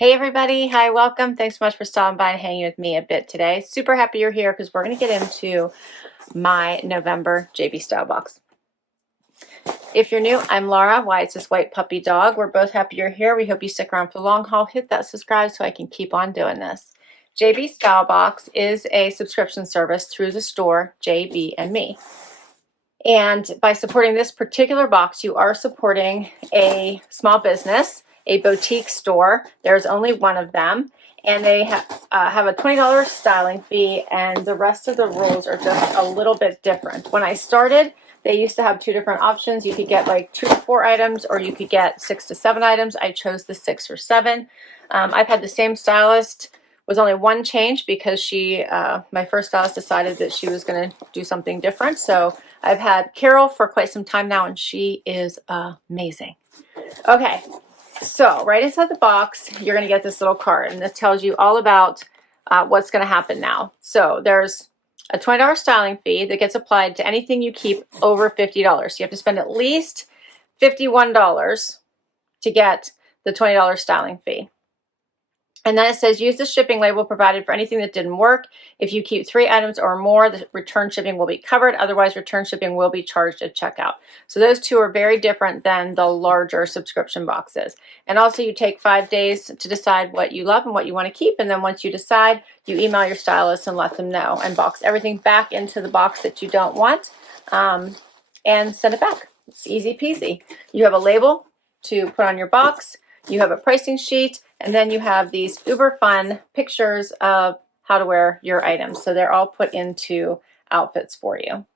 Hey everybody, hi, welcome. Thanks so much for stopping by and hanging with me a bit today. Super happy you're here because we're going to get into my November JB Style Box. If you're new, I'm Laura. Why, it's this white puppy dog. We're both happy you're here. We hope you stick around for the long haul. Hit that subscribe so I can keep on doing this. JB Style Box is a subscription service through the store JB and Me. And by supporting this particular box, you are supporting a small business, a boutique store. There's only one of them, and they have a $20 styling fee, and the rest of the rules are just a little bit different. When I started, they used to have two different options. You could get like 2 to 4 items, or you could get 6 to 7 items. I chose the 6 or 7. I've had the same stylist. Was only one change because she, my first stylist, decided that she was going to do something different. So I've had Carol for quite some time now, and she is amazing. Okay, so right inside the box, you're going to get this little card, and this tells you all about what's going to happen now. So there's a $20 styling fee that gets applied to anything you keep over $50. So you have to spend at least $51 to get the $20 styling fee. And then it says use the shipping label provided for anything that didn't work. If you keep 3 items or more, the return shipping will be covered. Otherwise, return shipping will be charged at checkout. So those two are very different than the larger subscription boxes. And also you take 5 days to decide what you love and what you want to keep. And then once you decide, you email your stylist and let them know and box everything back into the box that you don't want and send it back. It's easy peasy. You have a label to put on your box. You have a pricing sheet, and then you have these uber fun pictures of how to wear your items. So they're all put into outfits for you.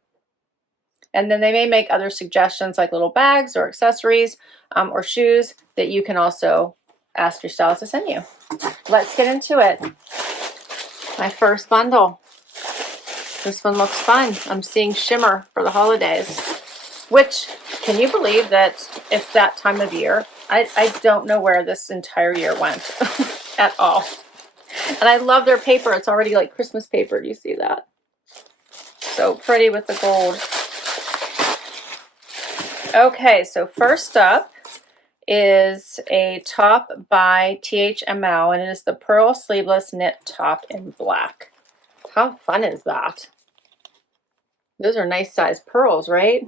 And then they may make other suggestions like little bags or accessories or shoes that you can also ask your stylist to send you. Let's get into it. My first bundle. This one looks fun. I'm seeing shimmer for the holidays, which, can you believe that it's that time of year? I don't know where this entire year went at all. And I love their paper. It's already like Christmas paper. Do you see that? So pretty with the gold. Okay, so first up is a top by THML, and it is the Pearl Sleeveless Knit Top in black. How fun is that? Those are nice size pearls, right?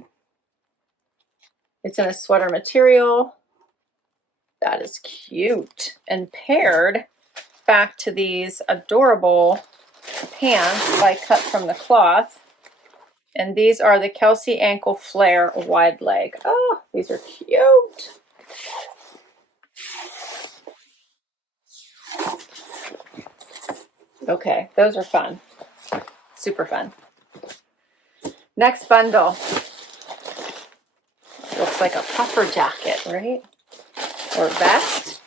It's in a sweater material. That is cute. And paired back to these adorable pants I cut from the cloth. And these are the Kelsey ankle flare wide leg. Oh, these are cute. Okay, those are fun. Super fun. Next bundle. Looks like a puffer jacket, right? Or vest.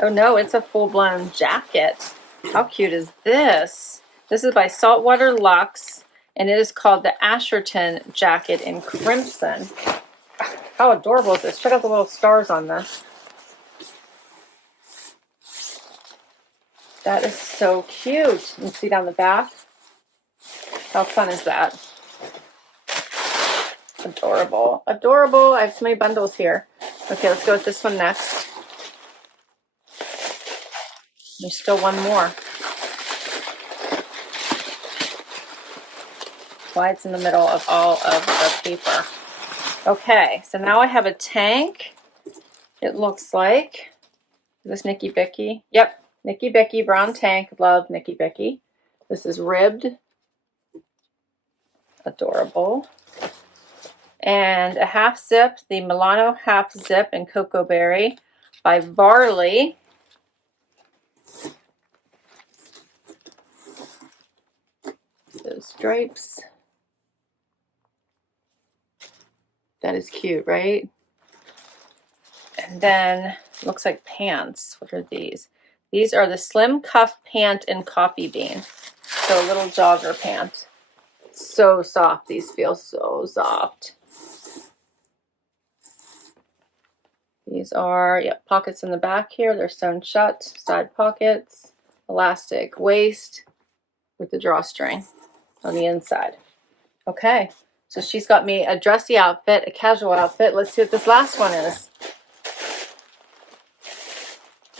Oh no, it's a full-blown jacket. How cute is this? This is by Saltwater Luxe, and it is called the Asherton jacket in crimson. How adorable is this? Check out the little stars on this. That is so cute. You can see down the back. How fun is that? Adorable. Adorable. I have so many bundles here. Okay, let's go with this one next. There's still one more. Why it's in the middle of all of the paper. Okay, so now I have a tank. It looks like, is this Nikibiki? Yep, Nikibiki brown tank. Love Nikibiki. This is ribbed. Adorable. And a half zip, the Milano half zip in Cocoa Berry by Varley. Those stripes. That is cute, right? And then looks like pants. What are these? These are the slim cuff pant in coffee bean. So a little jogger pant. So soft. These feel so soft. These are, yep, pockets in the back here. They're sewn shut. Side pockets. Elastic waist with the drawstring on the inside. Okay, so she's got me a dressy outfit, a casual outfit. Let's see what this last one is.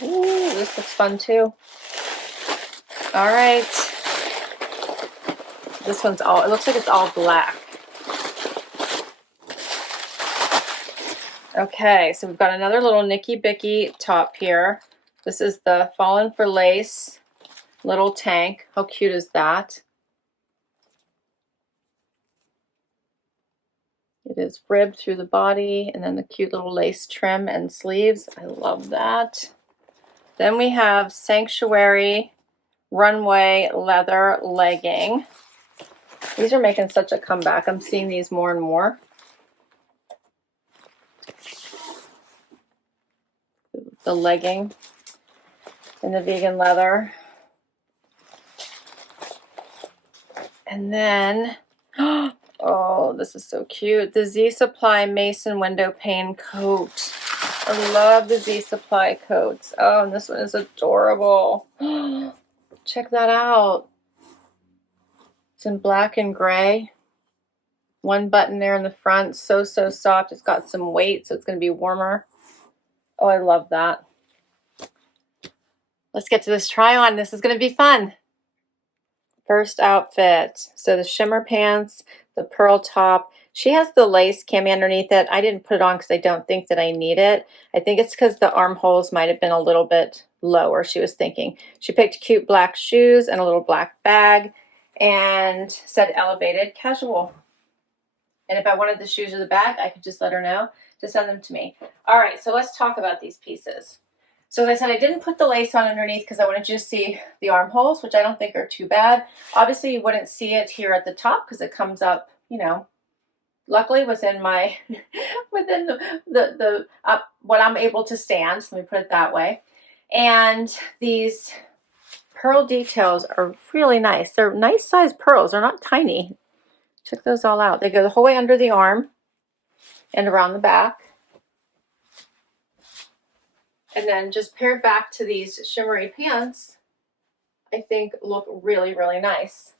Ooh, this looks fun too. All right. This one's all, it looks like it's all black. Okay, so we've got another little Nikibiki top here. This is the Fallen for Lace little tank. How cute is that? It is ribbed through the body and then the cute little lace trim and sleeves. I love that. Then we have Sanctuary Runway leather legging. These are making such a comeback. I'm seeing these more and more. The legging in the vegan leather. And then, oh, this is so cute. The Z Supply Mason window pane coat. I love the Z Supply coats. Oh, and this one is adorable. Check that out. It's in black and gray. One button there in the front. So soft. It's got some weight, so it's going to be warmer. Oh, I love that. Let's get to this try on. This is going to be fun. First outfit. So the shimmer pants, the pearl top. She has the lace cami underneath it. I didn't put it on because I don't think that I need it. I think it's because the armholes might have been a little bit lower, she was thinking. She picked cute black shoes and a little black bag and said elevated casual. And if I wanted the shoes or the bag, I could just let her know to send them to me. All right, so let's talk about these pieces. So as I said, I didn't put the lace on underneath because I wanted you to see the armholes, which I don't think are too bad. Obviously, you wouldn't see it here at the top because it comes up, you know, luckily within my, within the what I'm able to stand. Let me put it that way. And these pearl details are really nice. They're nice sized pearls. They're not tiny. Check those all out. They go the whole way under the arm and around the back. And then just paired back to these shimmery pants, I think look really, really nice.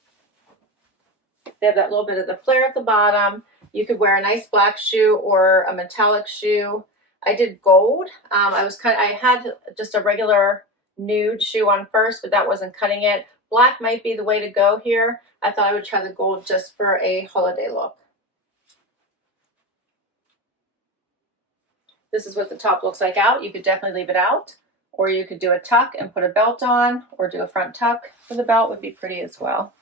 They have that little bit of the flare at the bottom. You could wear a nice black shoe or a metallic shoe. I did gold. I had just a regular nude shoe on first, but that wasn't cutting it. Black might be the way to go here. I thought I would try the gold just for a holiday look. This is what the top looks like out. You could definitely leave it out, or you could do a tuck and put a belt on, or do a front tuck with a belt would be pretty as well.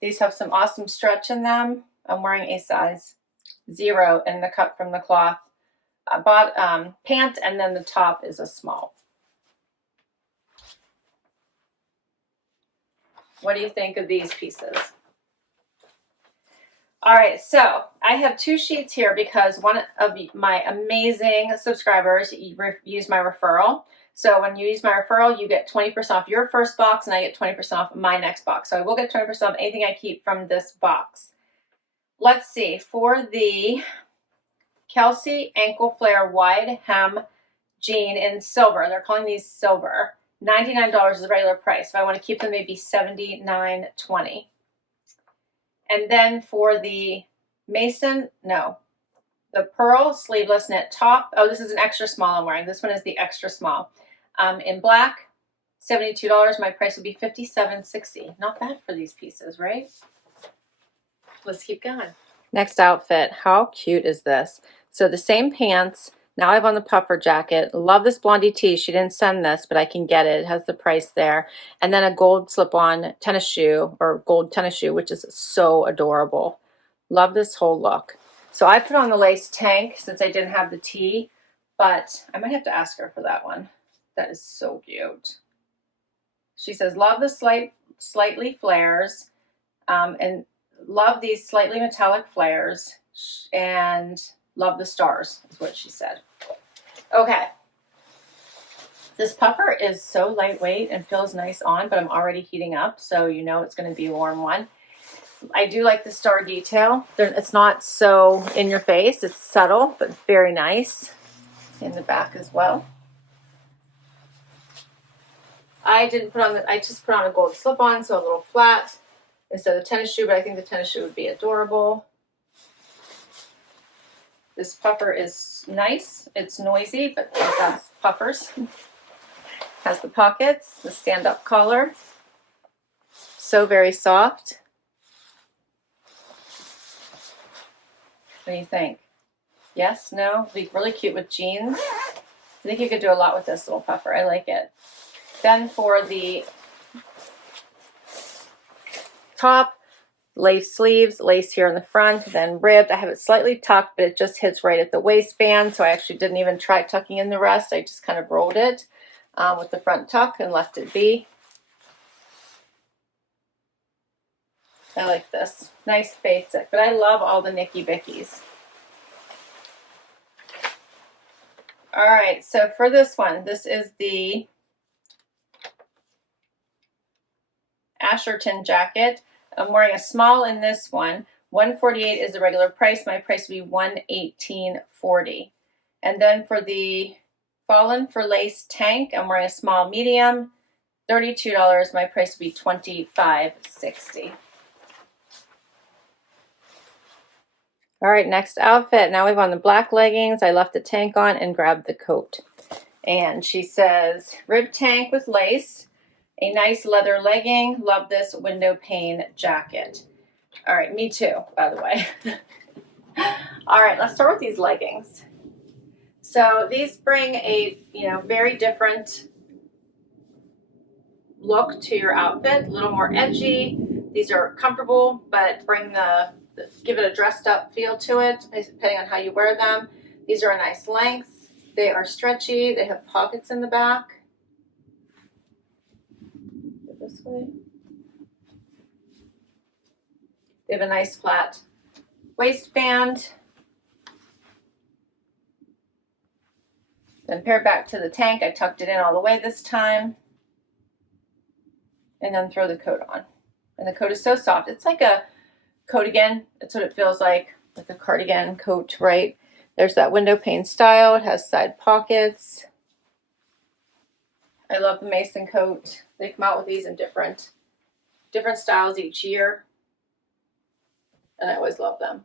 These have some awesome stretch in them. I'm wearing a size 0 in the cut from the cloth. I bought pant, and then the top is a small. What do you think of these pieces? All right, so I have 2 sheets here because one of my amazing subscribers used my referral. So when you use my referral, you get 20% off your first box, and I get 20% off my next box. So I will get 20% off anything I keep from this box. Let's see, for the Kelsey ankle flare wide hem jean in silver, they're calling these silver, $99 is the regular price. If I want to keep them, maybe $79.20. And then for the the pearl sleeveless knit top. Oh, this is an extra small I'm wearing. This one is the extra small. In black, $72. My price would be $57.60. Not bad for these pieces, right? Let's keep going. Next outfit. How cute is this? So the same pants. Now I have on the puffer jacket. Love this blondie tee. She didn't send this, but I can get it. It has the price there. And then a gold slip-on tennis shoe, or gold tennis shoe, which is so adorable. Love this whole look. So I put on the lace tank since I didn't have the tee, but I might have to ask her for that one. That is so cute. She says, love the slightly flares, and love these slightly metallic flares, and love the stars, is what she said. Okay. This puffer is so lightweight and feels nice on, but I'm already heating up, so you know it's going to be a warm one. I do like the star detail. It's not so in your face. It's subtle, but very nice in the back as well. I just put on a gold slip-on, so a little flat instead of the tennis shoe, but I think the tennis shoe would be adorable. This puffer is nice. It's noisy, but it has puffers. Has the pockets, the stand-up collar. So very soft. What do you think? Yes? No? It'd be really cute with jeans. I think you could do a lot with this little puffer. I like it. Then for the top, lace sleeves, lace here in the front, then ribbed. I have it slightly tucked, but it just hits right at the waistband, so I actually didn't even try tucking in the rest. I just kind of rolled it with the front tuck and left it be. I like this. Nice basic, but I love all the Nikibikis. All right, so for this one, this is the Asherton jacket. I'm wearing a small in this one. $148 is the regular price. My price would be $118.40. And then for the Fallen for Lace tank, I'm wearing a small medium. $32. My price would be $25.60. All right, next outfit. Now we've on the black leggings. I left the tank on and grabbed the coat. And she says, rib tank with lace, a nice leather legging. Love this window pane jacket. All right, me too, by the way. All right, let's start with these leggings. So these bring a, very different look to your outfit, a little more edgy. These are comfortable, but give it a dressed up feel to it, depending on how you wear them. These are a nice length. They are stretchy. They have pockets in the back. Go this way. They have a nice flat waistband. Then paired back to the tank. I tucked it in all the way this time. And then throw the coat on. And the coat is so soft. It's like a coat again. That's what it feels like a cardigan coat, right? There's that window pane style. It has side pockets. I love the Mason coat. They come out with these in different styles each year. And I always love them.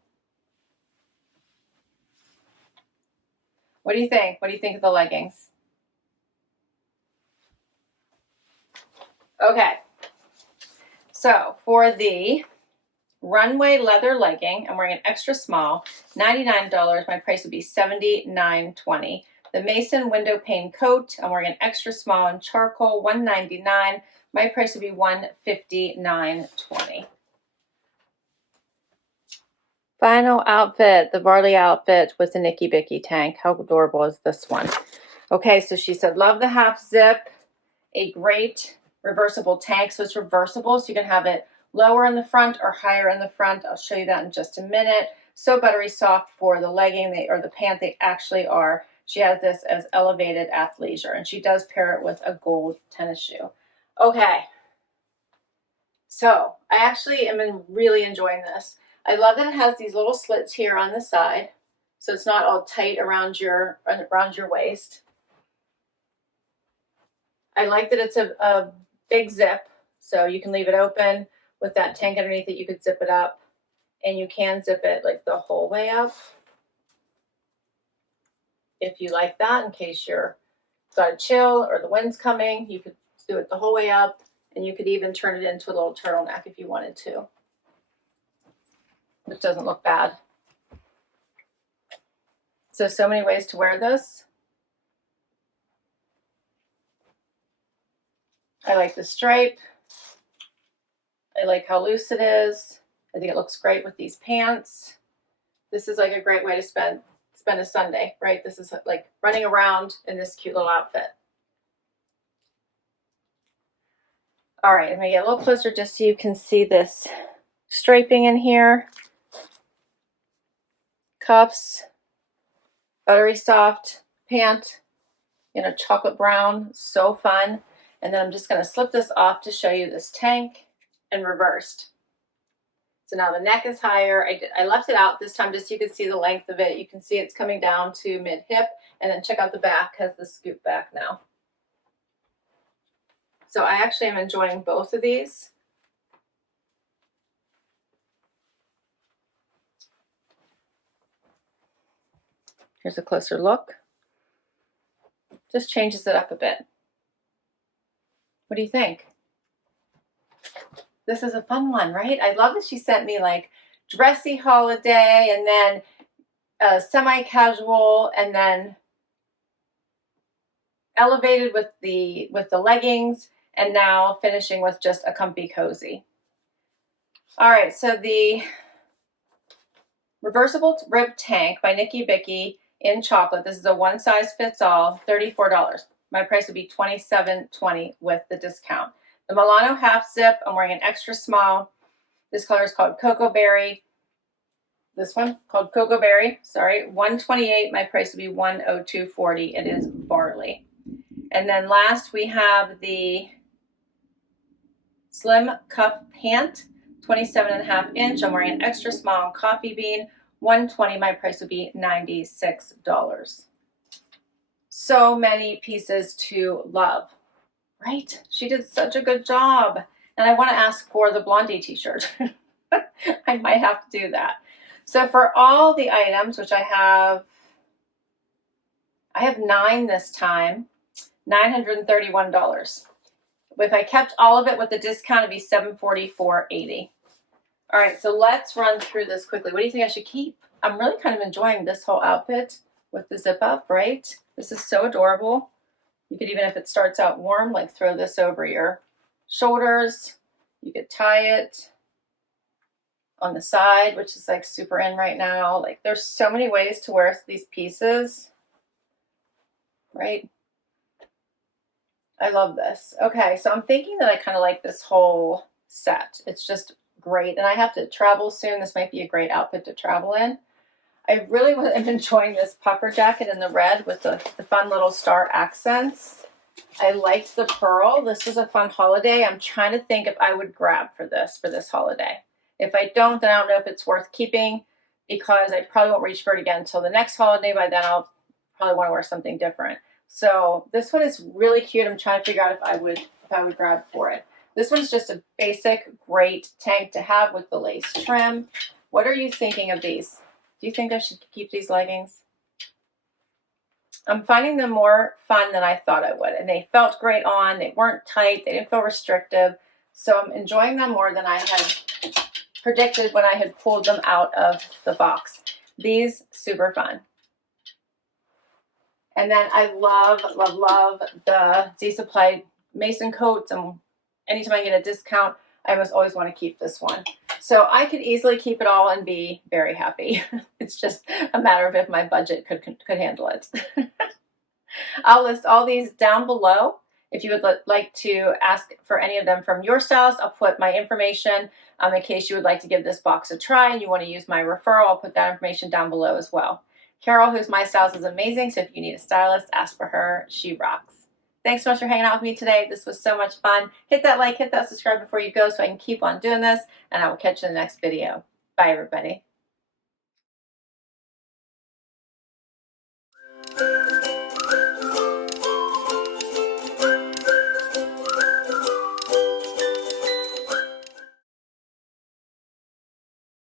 What do you think? What do you think of the leggings? Okay. So for the Runway leather legging, I'm wearing an extra small, $99. My price would be $79.20. The Mason window pane coat, I'm wearing an extra small in charcoal, $199. My price would be $159.20. Final outfit, the Varley outfit with the Nikibiki tank. How adorable is this one? Okay, so she said, love the half zip, a great reversible tank. So it's reversible, so you can have it lower in the front or higher in the front. I'll show you that in just a minute. So buttery soft for the legging, or the pant, they actually are. She has this as elevated athleisure, and she does pair it with a gold tennis shoe. Okay, so I actually am really enjoying this. I love that it has these little slits here on the side, so it's not all tight around your waist. I like that it's a big zip, so you can leave it open. With that tank underneath it, you could zip it up, and you can zip it like the whole way up if you like that, in case you're got a chill or the wind's coming. You could do it the whole way up, and you could even turn it into a little turtleneck if you wanted to, which doesn't look bad. So many ways to wear this. I like the stripe. I like how loose it is. I think it looks great with these pants. This is like a great way to spend a Sunday, right? This is like running around in this cute little outfit. All right, I'm gonna get a little closer just so you can see this striping in here. Cuffs, buttery soft pant in a chocolate brown, so fun. And then I'm just gonna slip this off to show you this tank and reversed. So now the neck is higher. I left it out this time just so you can see the length of it. You can see it's coming down to mid-hip, and then check out the back, has the scoop back now. So I actually am enjoying both of these. Here's a closer look. Just changes it up a bit. What do you think? This is a fun one, right? I love that she sent me like dressy holiday and then semi-casual and then elevated with the leggings and now finishing with just a comfy cozy. All right, so the Reversible Rib Tank by Nikibiki in chocolate. This is a one size fits all, $34. My price would be $27.20 with the discount. The Milano half zip, I'm wearing an extra small. This color is called Cocoa Berry. This one called Cocoa Berry, sorry, $128. My price would be $102.40. It is Varley. And then last we have the Slim Cuff Pant, 27.5 inch. I'm wearing an extra small coffee bean, $120. My price would be $96. So many pieces to love, right? She did such a good job. And I want to ask for the Blondie t-shirt. I might have to do that. So for all the items, which I have 9 this time, $931. If I kept all of it with the discount, it'd be $744.80. All right, so let's run through this quickly. What do you think I should keep? I'm really kind of enjoying this whole outfit with the zip up, right? This is so adorable. You could, even if it starts out warm, like throw this over your shoulders. You could tie it on the side, which is like super in right now. Like there's so many ways to wear these pieces, right? I love this. Okay, so I'm thinking that I kind of like this whole set. It's just great. And I have to travel soon. This might be a great outfit to travel in. I really am enjoying this puffer jacket in the red with the fun little star accents. I liked the pearl. This was a fun holiday. I'm trying to think if I would grab for this holiday. If I don't, then I don't know if it's worth keeping because I probably won't reach for it again until the next holiday. By then I'll probably want to wear something different. So this one is really cute. I'm trying to figure out if I would grab for it. This one's just a basic, great tank to have with the lace trim. What are you thinking of these? Do you think I should keep these leggings? I'm finding them more fun than I thought I would. And they felt great on. They weren't tight. They didn't feel restrictive. So I'm enjoying them more than I had predicted when I had pulled them out of the box. These, super fun. And then I love, love, love the Z Supply Mason coats. And anytime I get a discount, I must always want to keep this one. So I could easily keep it all and be very happy. It's just a matter of if my budget could handle it. I'll list all these down below. If you would like to ask for any of them from your stylist, I'll put my information in case you would like to give this box a try and you want to use my referral. I'll put that information down below as well. Carol, who's my stylist, is amazing. So if you need a stylist, ask for her. She rocks. Thanks so much for hanging out with me today. This was so much fun. Hit that like, hit that subscribe before you go so I can keep on doing this, and I will catch you in the next video. Bye, everybody.